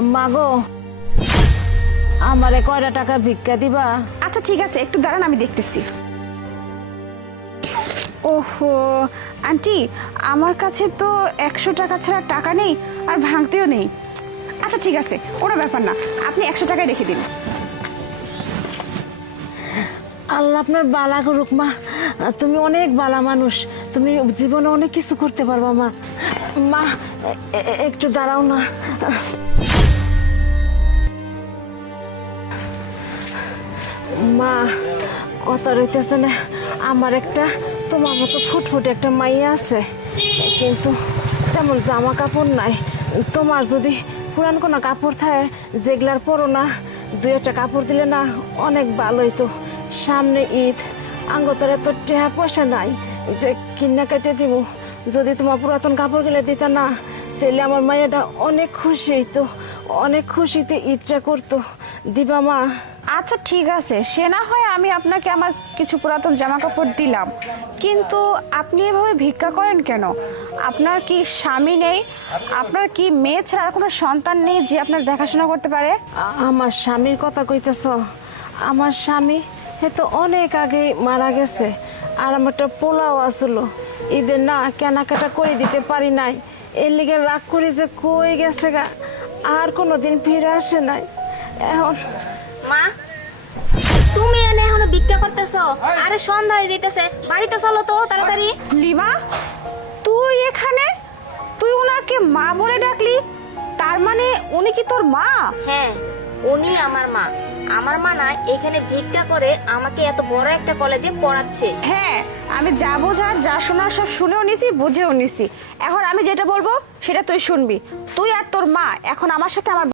মাগো আমারে কয়টা টাকা ভিক্ষা দিবা? আচ্ছা ঠিক আছে একটু দাঁড়ান আমি দেখতেছি। ওহো আন্টি আমার কাছে তো একশো টাকা ছাড়া টাকা নেই আর ভাঙতেও নেই। আচ্ছা ঠিক আছে ওটা ব্যাপার না আপনি একশো টাকায় রেখে দিন। আল্লাহ আপনার বালা করুক মা। তুমি অনেক বালা মানুষ তুমি জীবনে অনেক কিছু করতে পারবা মা। মা একটু দাঁড়াও না। মা, কথা রইতেছে না। আমার একটা, তোমার মতো ফুটফুটে একটা মাইয়া আছে। কিন্তু তেমন জামা কাপড় নাই। তোমার যদি পুরান কোনো কাপড় থাকে, যেগুলার পরো না দু একটা কাপড় দিলে না অনেক ভালোই তো সামনে ঈদ, আঙ্গতরে তো টেহা পয়সা নাই যে কিনা কেটে দিব। যদি তোমার পুরাতন কাপড় গেলে দিতে না, তাহলে আমার মায়েরা অনেক খুশি হইতো, অনেক খুশিতে ঈদটা করতো। দিবা মা। আচ্ছা ঠিক আছে। সে না হয় আমি আপনাকে আমার কিছু পুরাতন জামা কাপড় দিলাম। কিন্তু আপনি এভাবে ভিক্ষা করেন কেন? আপনার কি স্বামী নেই? আপনার কি মেয়ে ছাড়া আর কোনো সন্তান নেই যে আপনার দেখাশোনা করতে পারে? আমার স্বামীর কথা কইতেছ? আমার স্বামী, এ তো অনেক আগে মারা গেছে। আর আমার একটা পোলাও আসলো। ঈদের না কেনাকাটা করে দিতে পারি নাই। এর লিগে রাগ করি যে কই গেছে গা? আর কোনো দিন ফিরে আসে নাই। এখন মা তুমি এনে এখনও ভিক্ষা করতেছ? আরে সন্ধ্যা হয়ে যাইতেছে। বাড়িতে চলো তো তাড়াতাড়ি। লিমা তুই এখানে? তুই ওনাকে মা বলে ডাকলি? তার মানে উনি কি তোর মা? হ্যাঁ উনি আমার মা। আমার মা না এখানে ভিক্ষা করে আমাকে এত বড় একটা কলেজে পড়াচ্ছে। হ্যাঁ আমি যা বোঝার যা শোনার সব শুনেও নিছি বুঝেও নিছি। এখন আমি যেটা বলব সেটা তুই শুনবি। তুই আর তোর মা এখন আমার সাথে আমার